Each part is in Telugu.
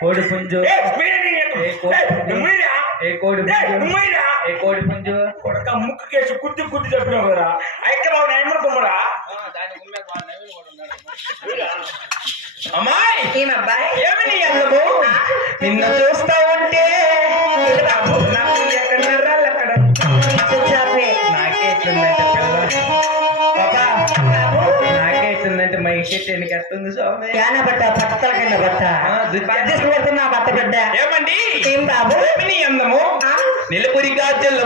కోడి పుంజు కోడి పుంజు కొడక ముక్కు కేసు కుట్టి కుట్టి చెప్పినావు కదా అయితే బాబు నైమర్ కుమ్మరా అమ్మాయి ఏమి నీ అందము నిన్న చూస్తా ఉంటే నాకే ఎట్లుందంటే నాకే ఎట్లుందంటే మా ఇంటి ఎన్నికి ఎట్టుంది స్వామి బట్ట పట్టల కింద బట్ట పడుతున్నా బట్ట బిడ్డ ఏమండి ఏం బాబు ఏమి నీ అందము నిలబడి గాజల్లో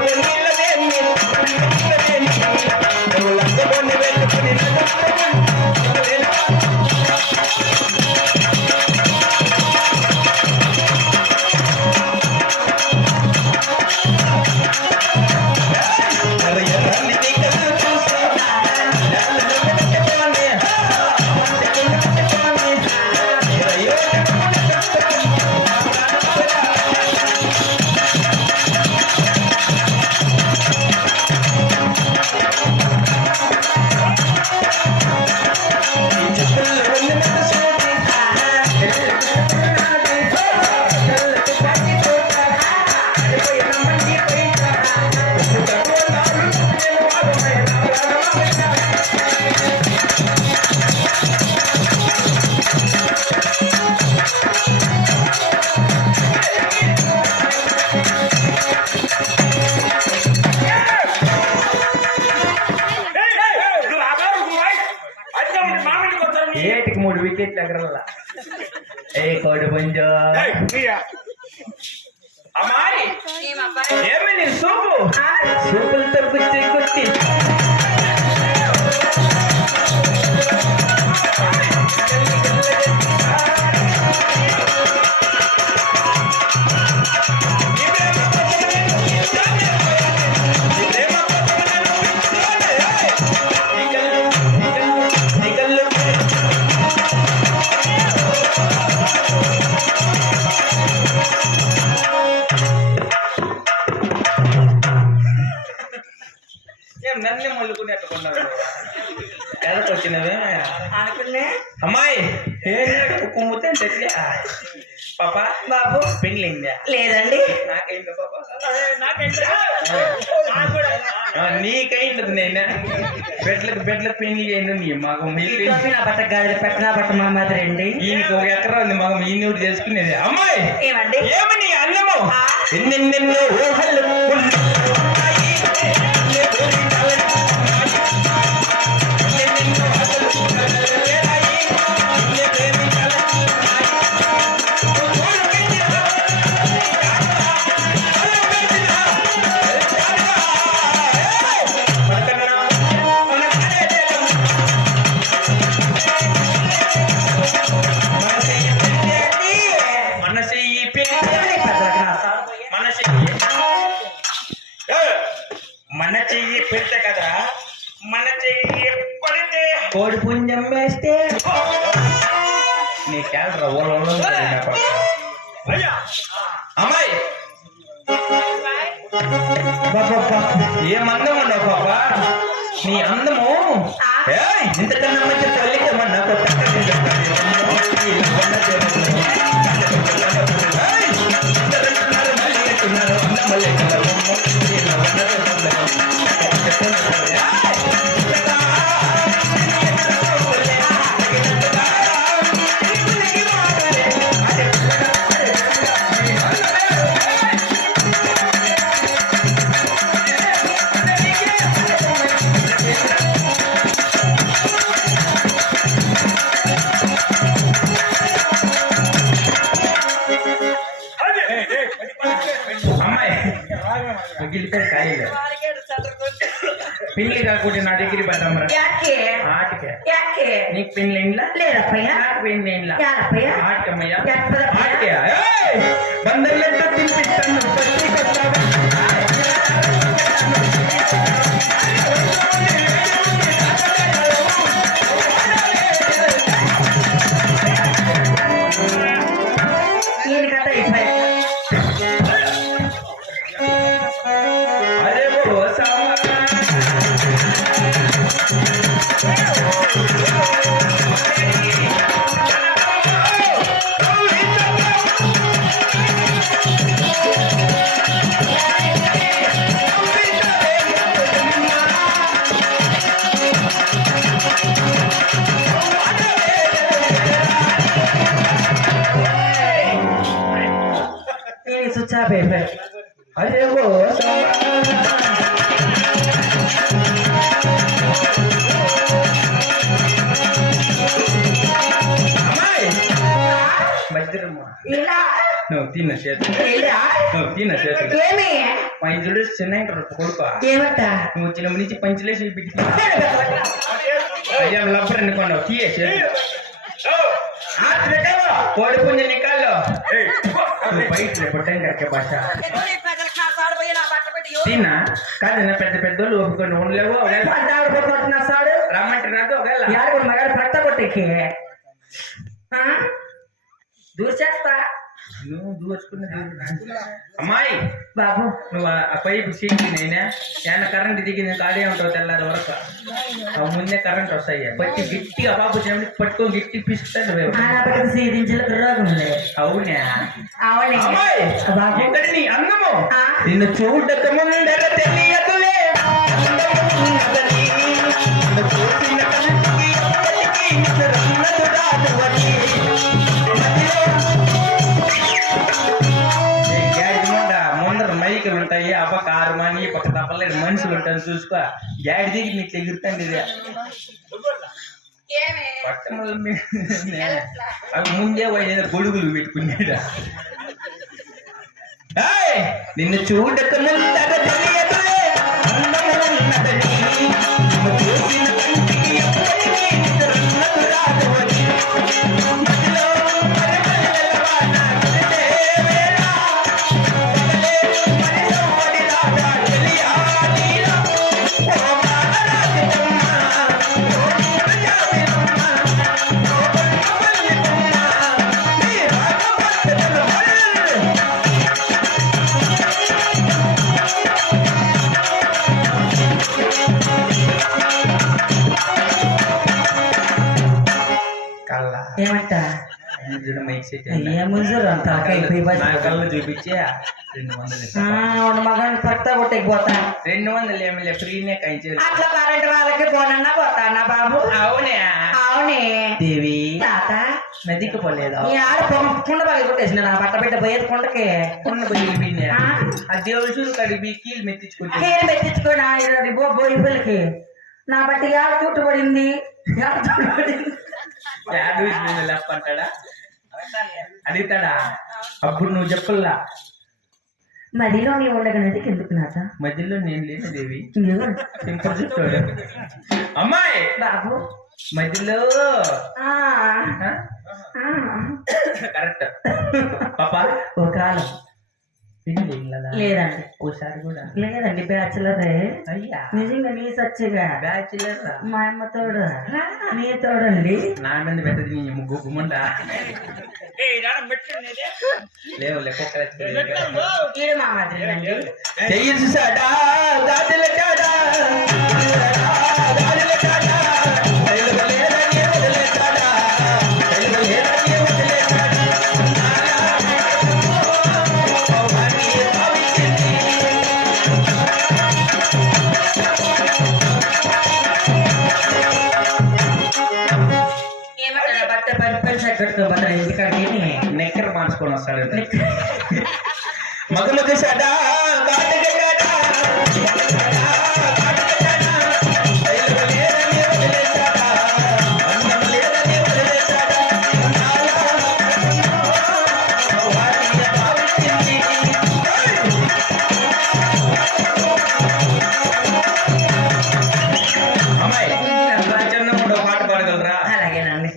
ఏటికి 3 వికెట్లు ఎగరల్లా ఏ కోడి పుంజు అమ్మాయి ఏమి నీ సూపులతో కుచ్చి కుట్టి నన్నే మళ్ళుకుని ఎట్టుకున్నావు ఎదకొచ్చినవే అమ్మాయి కుమ్ముతే పాప బాబు పెళ్ళిందా లేదండి నాకైందా పాప నీకైంది నేను బెడ్లకు పెళ్లి అయింది నీ మగం బట్ట గాజు పెట్టనా బట్ట మా మాదిరి అండి ఈయనకి 1 ఎకరా ఉంది మగం ఈయన ఊరు చేసుకునేది అమ్మాయి ఏమండి ఏమని అన్నము ఎన్నెన్నెన్నో ఊహలు మన చెయ్యి పెడితే కదా మన చెయ్యి పడితే కోడి పుంజం వేస్తే నీ క్యారెక్టర్ అమ్మాయి ఏం అందం ఉండవు పాపా నీ అందము ఇంతకన్నా మంచి తల్లికమన్నా పిల్లి కాకుండా నా దగ్గర పడ్డాం ఆటకే నీకు పెళ్ళి ఇంట్లో నాకు పెళ్ళి ఇంట్లో ఆటకమ్మయ్యా ఆటకే బందర్లెంట తినిపిస్తాను అరే ఓ నువ్వు తిన్న చేతి మా ఇంట్లో చిన్న కొడుకు నువ్వు చిన్న నుంచి పంచలేసి పెట్టి అయ్యా లబ్బర్ అనుకున్నావు తీయ చేతి కోడి పుంజ నికాల్లో బయట పొట్టం కరెక్ట్ భాష తిన్నా కాదన్నా పెద్ద పెద్దోళ్ళు ఒప్పుకొని ఉండలేవు రమ్మంటే రాదు ఒకవేళ మగాడు పట్ట కొట్టేకి దూర్చేస్తా నువ్వు దూర్చుకున్న అమ్మాయి బాబు నువ్వు ఆ పైపు సీకి నేనే ఏమైనా కరెంట్ దిగింది కాడే ఉంటావు తెల్లారి వరకు ముందే కరెంట్ వస్తాయి పట్టి గట్టిగా బాబు చెమటి పట్టుకొని గట్టి పిసుకుతాను అవునే ఎక్కడి నీ అందము నిన్ను చూడక ముందర తెలియదులే ముందర మైకులు ఉంటాయి అబ్బ కారు మని పక్క తప్పలేదు మనుషులు ఉంటాను చూసుకో గాడి దిగి నీకు ఎగురుతాండి ఇది పట్టణంలో అవి ముందే పోయిన గొడుగులు పెట్టుకున్నాడా నిన్ను చూడక ముందర తెలియదులే ఏమంట కళ్ళు చూపించి 200 మగాన్ని పక్తా కొట్టేకపోతా 200 ఏమి ఫ్రీనే కాయించారు అట్లా కరెంట్ వాళ్ళకి పోనన్నా పోతానా బాబు అవునే అవునే దేవి తాత నదికి పోలేదు ఈ ఆడ కుండ బాగా కొట్టేసిన నా బట్ట బిడ్డ పోయేది కుండకి కుండ పోయి ఆ దేవుడు చూడు కడిగి కీలు మెత్తించుకోండి బోయిలకి నా బట్టి ఆడ చుట్టుబడింది లేపంటాడా అడుగుతాడా అప్పుడు నువ్వు చెప్పల్లా మధ్యలో నీ ఉండగనది ఎందుకు నాట మధ్యలో నేను లేను దేవి అమ్మాయి బాబు మధ్యలో కరెక్ట్ పాప ఒక కాలం పెళ్లి లేదా లేదండి ఓసారి కూడా లేదండి బ్యాచులరే అయ్యా నిజంగా నీ సచ్చిగా బ్యాచులర్ మా అమ్మ తోడు నీ తోడండి నా మీద పెద్దది నీ ముగ్గు గుమ్మండా మెట్లు లేవు ఈడు మా మాదిరినండి చేయించాడా దాదిల కాడా దాదిల కాడా తెలుగులేదని వదిలేస్తాడా తెలుగులేదని వదిలేస్తాడా ఏమంటారా బట్ట పని సెట్ పెట్టుకోబోతారా ఇంటికాడికి నెక్కర్ మార్చుకొని వస్తాడు మగ మగ సడా కాటక కాడా అమ్మాయి చిన్న పాట పాడగలరా అలాగేనండి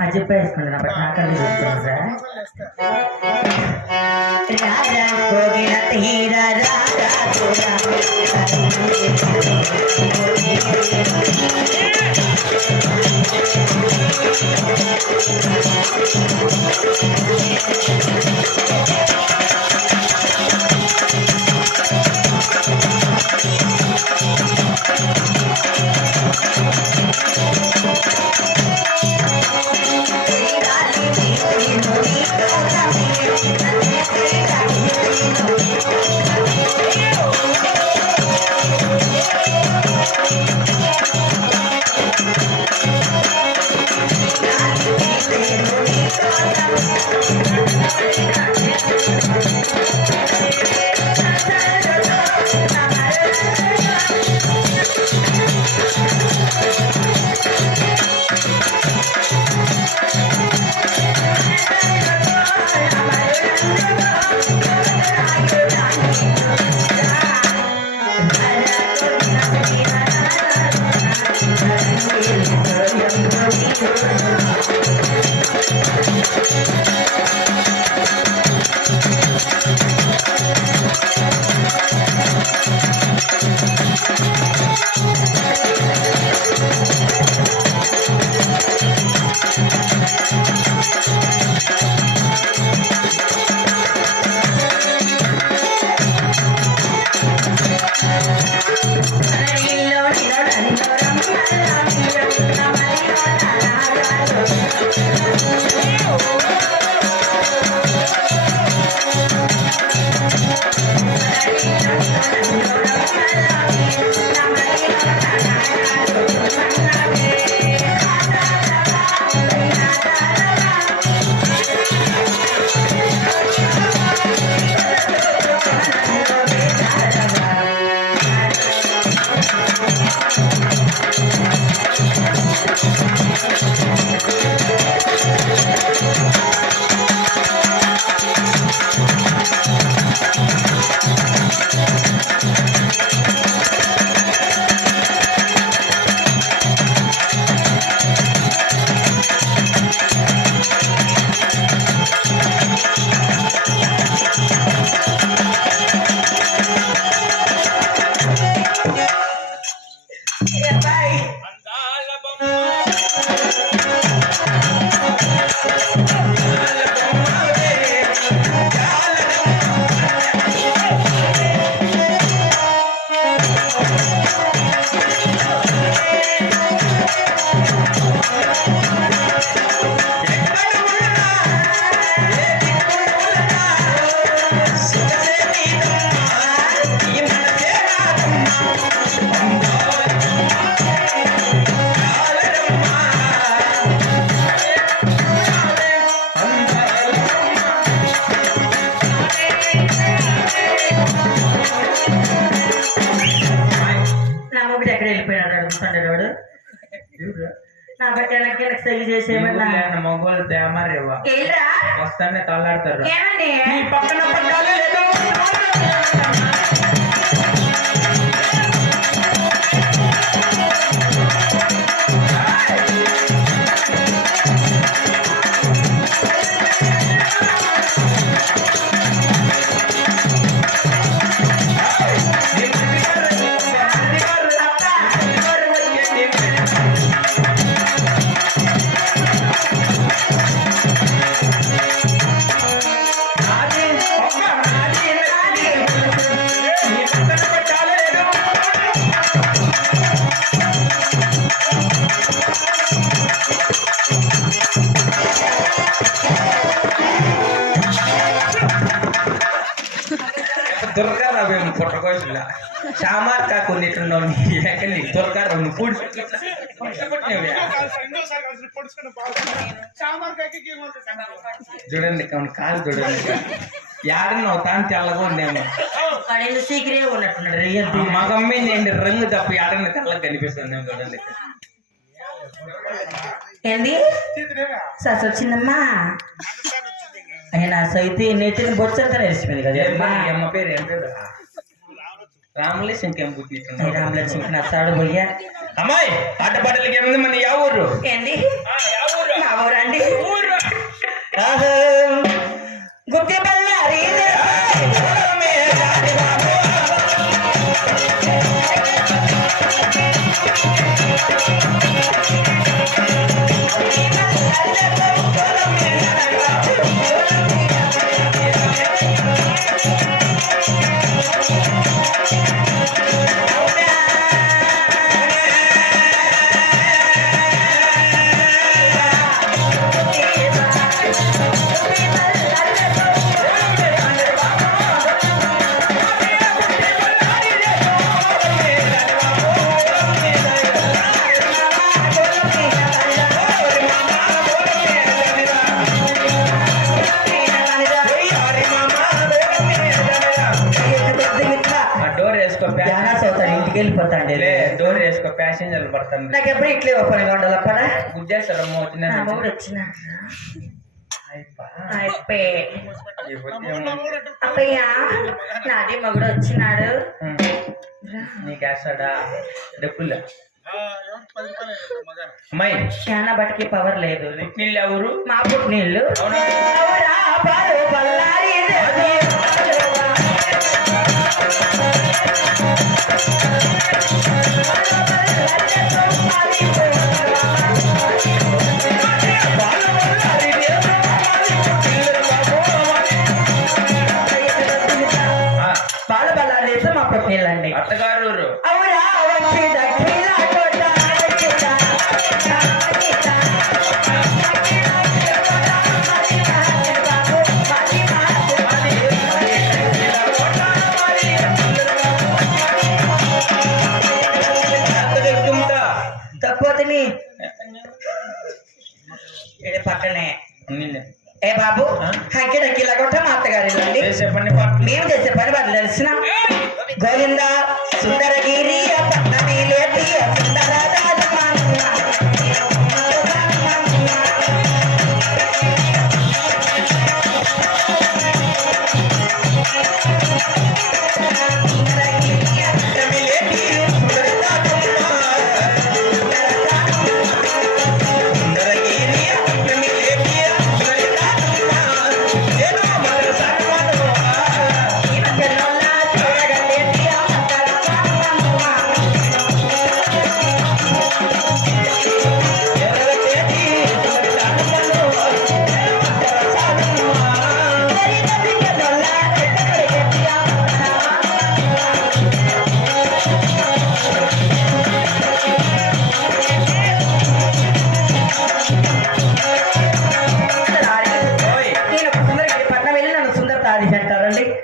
అది చెప్పేసుకోండి నా నాకల్లి చూసుకున్నారా రాజా కోగిల తీర రాజా నా బట్టి వెనక్కి సైలు చేసేమన్నా మొగోళ్ళు తేమారేవా ఏంట్రా వస్తానే తల్లాడతారు ఏమండి నీ పక్కన పడ్డాలు లేదో దొరకారావేమో పుట్టకోసుల సామార్ కాకున్నట్టున్నావు నీకు దొరకారావు నువ్వు పూడి చూడండి కాలు చూడండి యాడన్నావు తాను తెల్లగా ఉందేమో వాడేదో సీక్రే ఉన్నట్టున్నాడు మగమ్మే నేను రంగు తప్ప యాడన్న తెల్లగా కనిపిస్తుంది చూడండి ఏంది సస్ వచ్చిందమ్మా ఆయన సైతే నెత్తిన బొచ్చంతా నేర్చిపోయింది కదా అమ్మ పేరు ఏం పేరు రామలేశం ఇంకేం పుట్టినట్టు రామలక్ష్మి నచ్చాడు భయ్యా అమ్మాయి ఆట పాటలకి ఏముంది మన యా ఊరు ఏంది మా ఊరండి గుత్తి బళ్ళారి ఇంటికి వెళ్ళిపోతాండి డోర్ వేసుకో ప్యాసింజర్లు పడుతుంది నాకు ఎప్పుడు ఇట్లే పని ఉండాలి అప్పడా గుద్దేస్తారు అమ్మ వచ్చిన అప్పయ్యా నాది మగుడు వచ్చినాడు నీకు వేస్తాడా డబ్బులు అమ్మాయి చాలా బట్టికి పవర్ లేదు నీళ్ళు ఎవరు మా పుట్టి నీళ్ళు పాలు బల్లారి మా పుట్టి నీళ్ళండి అత్తగారు అవురా తప్పని పక్కనే ఏ బాబు హక్కిడక్కిలా కొట్ట మా అత్తగారి మేము చేసే పని వాళ్ళు తెలిసిన గోవింద సుందరగిరి పట్టణి లేటి సుందర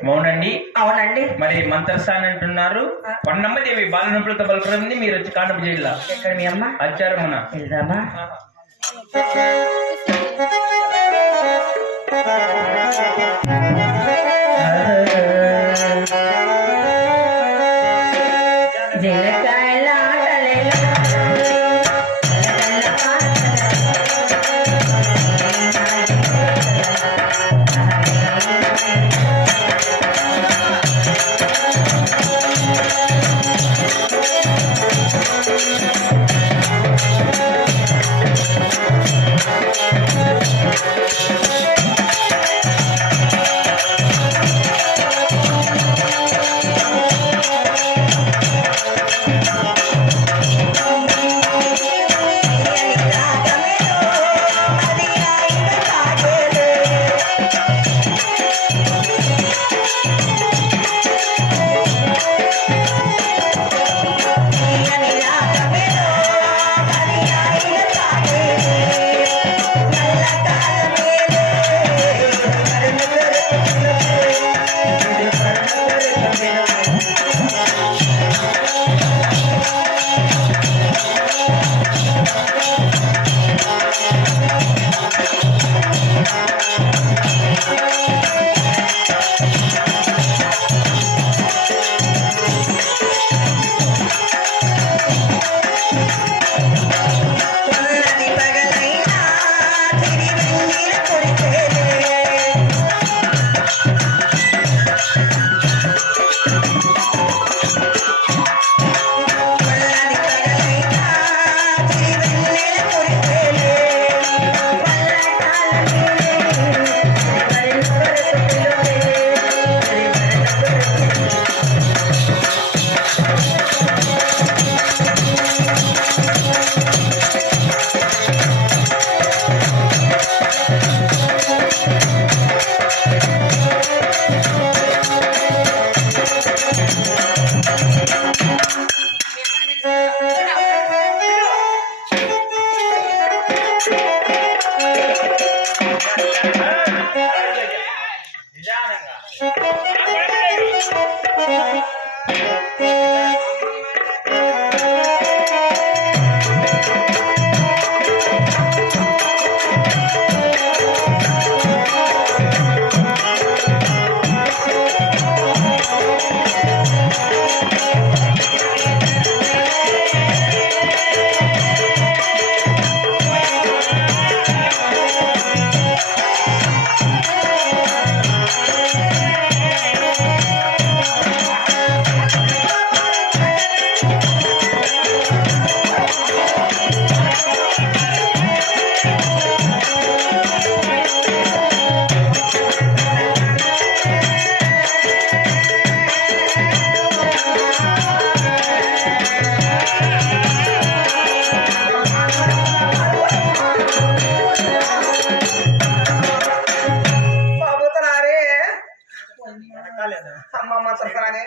అవునండి అవునండి మరి మంత్రస్థానం అంటున్నారు పొన్నమ్మదేవి బాలనొప్పులతో బలపడింది మీరు వచ్చి కాండపు చేయాల ఎక్కడ మీ అమ్మ అచ్చారమ్మన వెళ్దామా జలకాయల అమ్మ మంత్రసానే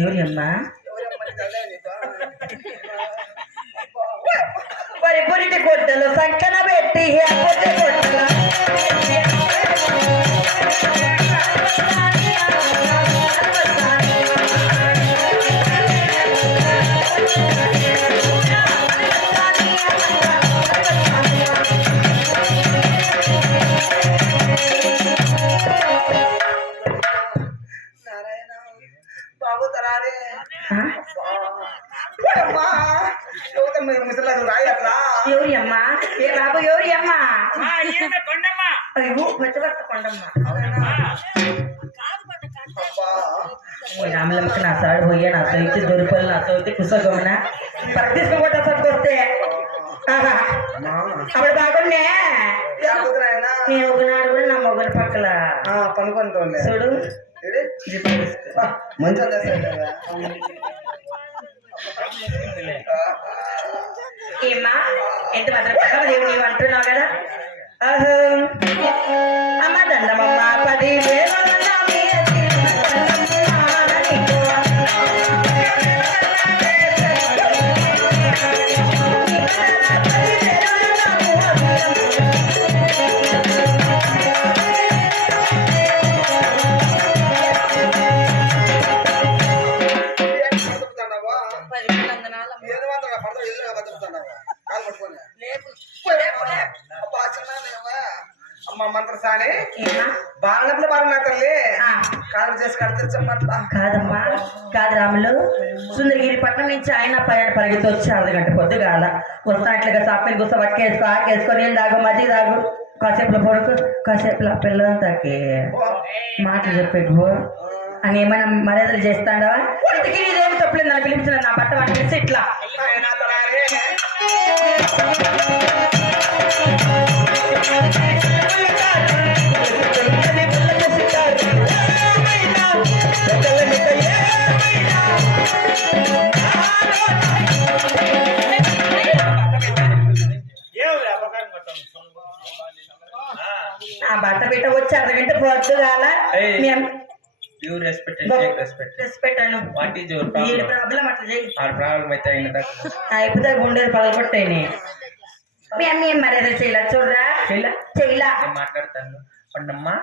ఎవరమ్మా మరి పురిటి కొట్టలు సంకన పెట్టి పొట్టి కొట్టలు ఎవరి అమ్మా ఏ బాబు ఎవరి అమ్మా కొండమ్మ అయ్యో పెద్దవర్త కొండమ్మ రామలమ్మకి నా సాడు పోయా నా సైతే దొరిపల్లి నా సైతే కుసగమన ప్రతిష్ట సరికొస్తే అప్పుడు బాగుండే నేను ఒకనాడు కూడా నా మొగల పక్కల పనుకుంటా చూడు ఏమ్మా ఎంత మాత్రం నీవు అంటున్నావు కదా అమ్మ దండమమ్మ 10,000 మంత్రసాని బాలనప్పుడు బాగా తల్లి కాలు చేసి కడతచ్చమ్మట్లా కాదమ్మా కాదు రాములు సుందరగిరి పట్నం నుంచి ఆయన పరిగెత్తి వచ్చి అర్ధగంట పొద్దు కాల వస్తా ఇట్లా సాపిని గుస్త పట్టుకేసుకో ఆకేసుకొని ఏం దాగు మధ్య దాగు కాసేపులో పొడుకు కాసేపులో పిల్లలంతాకి మాటలు చెప్పేకు అని ఏమైనా మర్యాదలు చేస్తాడవా ఇంతకీ ఇదేమి తప్పలేదు నన్ను పిలిపించిన నా పట్ట వాటి తెలిసి ఇట్లా ఆ బట్ట పెట్ట వచ్చి అర్ధగంట పొద్దు కాల You respect and Go. take respect. Respect Anu What is your problem? Problem అట్లా చేయి Our problem అయితే అయినదా అయిపోతే గుండెలు పగలగొట్టాయి మీ అమ్మ ఏం మర్యాద చేయలే చూడరా చేయలా నేను మాట్లాడతాను పండమ్మా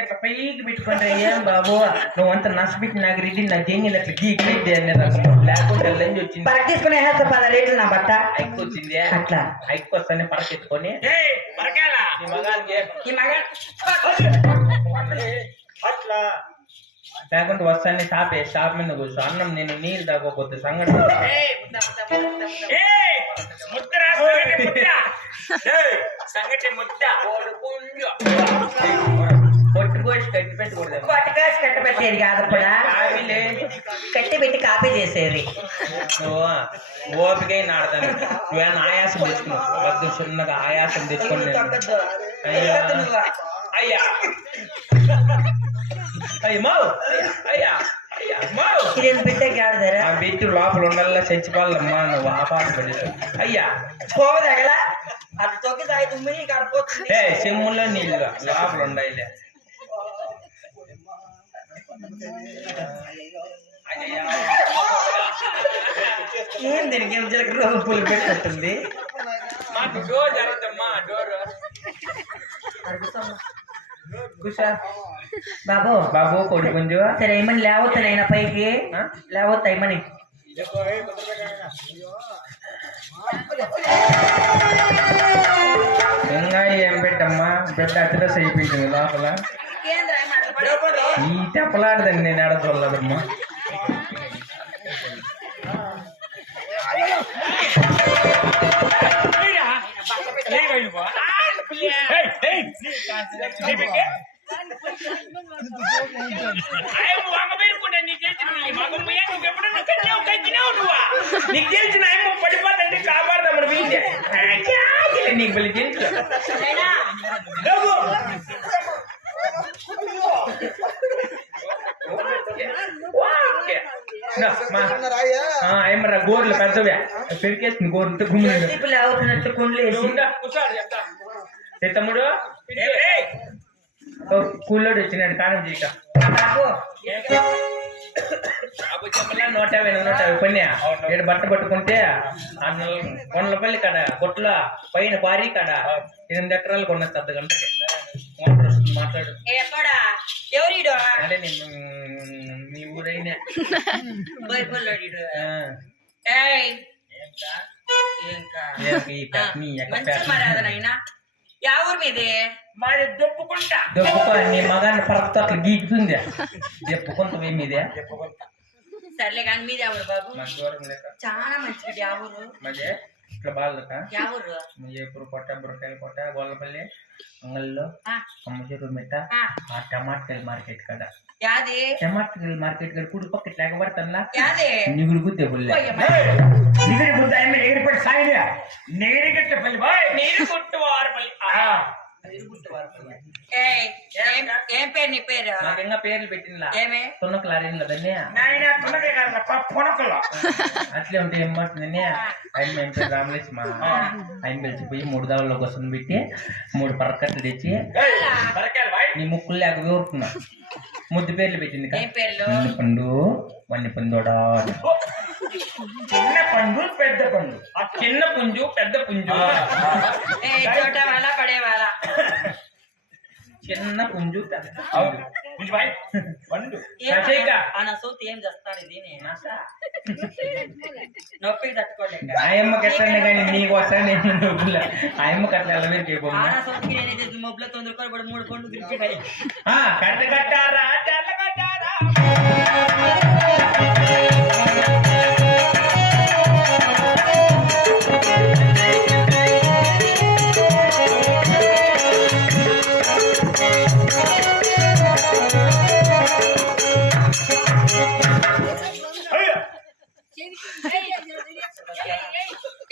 ఇట్లా పైకి పెట్టుకుంటా ఏం బాబు నువ్వు అంత నష్టపెట్టి నాకు రెడ్డి నా జంగిల్ అట్లా గీకి అనే రకం లేకుంటే లంజ్ వచ్చింది పరక తీసుకుని వేసేస్తా 10 రేట్లు నా బట్ట ఐక్కు వచ్చింది అట్లా ఐక్కు వస్తానే పరక ఎత్తుకొని ఈ మగానికి ఈ మగ అట్లా లేకుంటే వస్తానే షాప్ మీద కూర్చో అన్నం నేను నీళ్ళు తాగకపోతే సంగతి సంగటి ముద్ద కొట్టుకోసి కట్టి పెట్టకూడదు పట్టుకాసి కట్ట పెట్టేది కాదు కూడా కాపీలే కట్టి పెట్టి కాపీ చేసేది ఓపిక నాడతాను నువ్వేనా ఆయాసం తెచ్చుకున్నావు వద్దు చిన్నగా ఆయాసం తెచ్చుకోండి అయ్యా అయ్యా అయ్యా ఇదేం బిడ్డ కాదు ఆ బిట్టు లోపల ఉండాలా చచ్చిపోవాలమ్మా నువ్వు ఆ పాట పడి అయ్యా పోవదగల అది తొక్కి తాగి తుమ్మి కడిపోతుంది చెమ్ముల్లో నీళ్ళు లోపల ఉండాలి ఏం దీనికి ఏం చిలక రోజు పులి పెట్టినట్టుంది మాకు డోర్ జరుగుతమ్మా డోర్ బాబు బాబు కొడుకు కొంచెం సరే ఏమని లేవతానైనా పైకి లేవతాయి మని ఇంకా ఏం పెట్టమ్మా బిడ్డ అడ్రస్ అయిపోయింది లోపల ఈ తెప్పలాడదండి నేను ఆడ చూడలేదమ్మా నీకు తెలిసిన ఆయన పడిపోతుంటే కాపాడదాం నీకు బలి తెలుసు ఏమరా గోర్లు పెద్దవే పెరికేస్తుంది గోర్లతో తమ్ముడు కూలోడు వచ్చినాడు కారం చేయక చెప్పలే 150 పని ఇక్కడ బట్ట పట్టుకుంటే కొండలపల్లి కాడ గొట్ల పైన పారి కాడ 8 ఎకరాలు కొన్నది అర్ధ గంటకి మాట్లాడు అదే నేను మీ ఊరైనా మాది దొప్పుకుంటా నీ మగాన్ని పరక్తో అట్లా గీకుతుంది దెప్పుకుంటా మీదే సర్లే కానీ మీది ఎవరు బాబు చాలా మంచిది ఎవరు మదే ఇట్లా బాగా ఎవరు ఏపూరు కొట్ట బుర్రకాయలు కొట్ట గోల్లపల్లి అంగల్లో కమ్మచెరు మెట్ట ఆ టమాటకాయలు మార్కెట్ కదా టమాటకాయలు మార్కెట్ కదా కుడి పక్క ఇట్లా ఎగబడతానులా నిగుడు గుద్దే బుల్లే నిగుడి బుద్ధ ఎగిరి పడి సాయి నెగిరి గట్టపల్లి నీరు కొట్టువారపల్లి ఏం పేరు నీ పేరు నాకు ఇంకా పేర్లు పెట్టినలా ఏమే తొన్నకు లారీన్ల దాన్ని అట్లే ఉంటే ఏం పడుతుందని ఆయన మేము పేరు రామలేసి మా ఆయన పిలిచిపోయి 3 దావుల్లో కోసం పెట్టి 3 పరకట్లు తెచ్చి నీ ముక్కులు లేక ఊరుకున్నా ముద్దు పేర్లు పెట్టింది పండు వన్ని పందోడా చిన్న పండు పెద్ద పండు చిన్న పుంజు పెద్ద పుంజు చిన్న పుంజు పెద్ద ఏం చేస్తాడు ఇది నొప్పికి తట్టుకోలేక ఆయమ్మకి ఎట్లనే కానీ నీకు వస్తాను నేను నొప్పులు ఆయమ్మకి అట్లా మొబ్బులో తొందరకొని 3 పండు తిరిగి కట్ట కట్టారా తెల్ల కట్టారా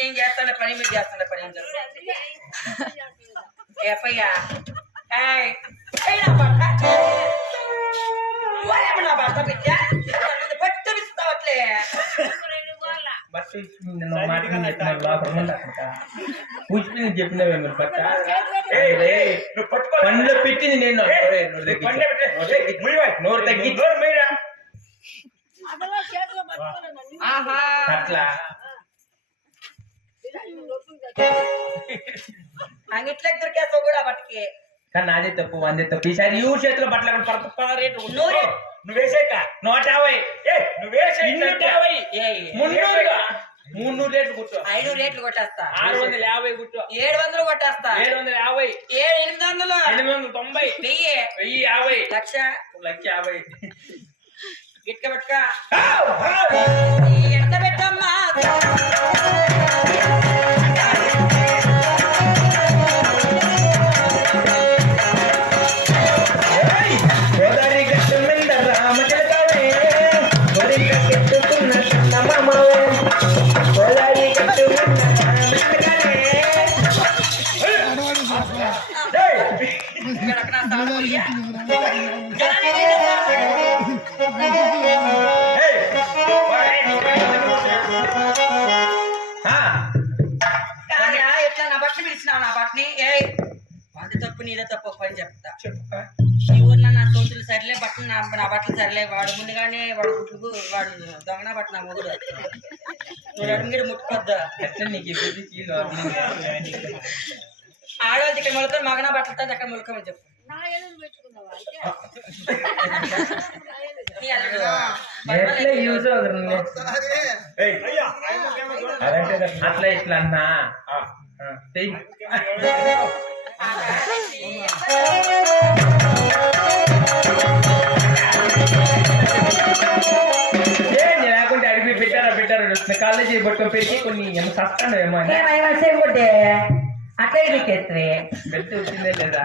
ఏం చేస్తాను పని మీరు చేస్తాను పని ఏం చెప్పయ్యా నా భర్త పెట్టా పట్టిస్తావట్లే బస్సు చెప్పినవేమో పండ్లో పెట్టింది నేను నోరు తగ్గి అట్లా అంగిట్లకి దొరికేస్తావు కూడా బట్టకి కానీ నాదే తప్పు అందే తప్పు ఈసారి ఈ ఊరు చేతిలో బట్టలు రేటు నువ్వేసేక 150 నువ్వేసే 300 రేట్లు కుట్టు 500 రేట్లు కొట్టేస్తా 650 కుట్టు 700 కొట్టేస్తా 750 800 890 1050 1,50,000 గిట్క పట్టుక ఎంత పెట్టమ్మా ఎట్లా నా బట్టలు పిలిచినావు నా బట్టని అది తప్పు నీదే తప్పు పని చెప్తా ఈ ఊర్లో నా తోతులు సరిలే బట్టలు నా బట్టలు సరిలే వాడు ముందుగానే వాడు గుడ్లు వాడు దొంగన బట్ట నా మొగుడు నువ్వు అడుగుడు ముట్టుకోద్దా ఆడవాళ్ళు ఇక్కడ మొలకొని మగన బట్టలతో అక్కడ మొలకమని చెప్పు అట్లా ఇట్లా అన్నా లేకుంటే అడిగి పెట్టారు కాలేజీ పట్టుకొని పెట్టి కొన్ని సస్తాను ఏమో అట్లా పెట్టి వచ్చిందే లేదా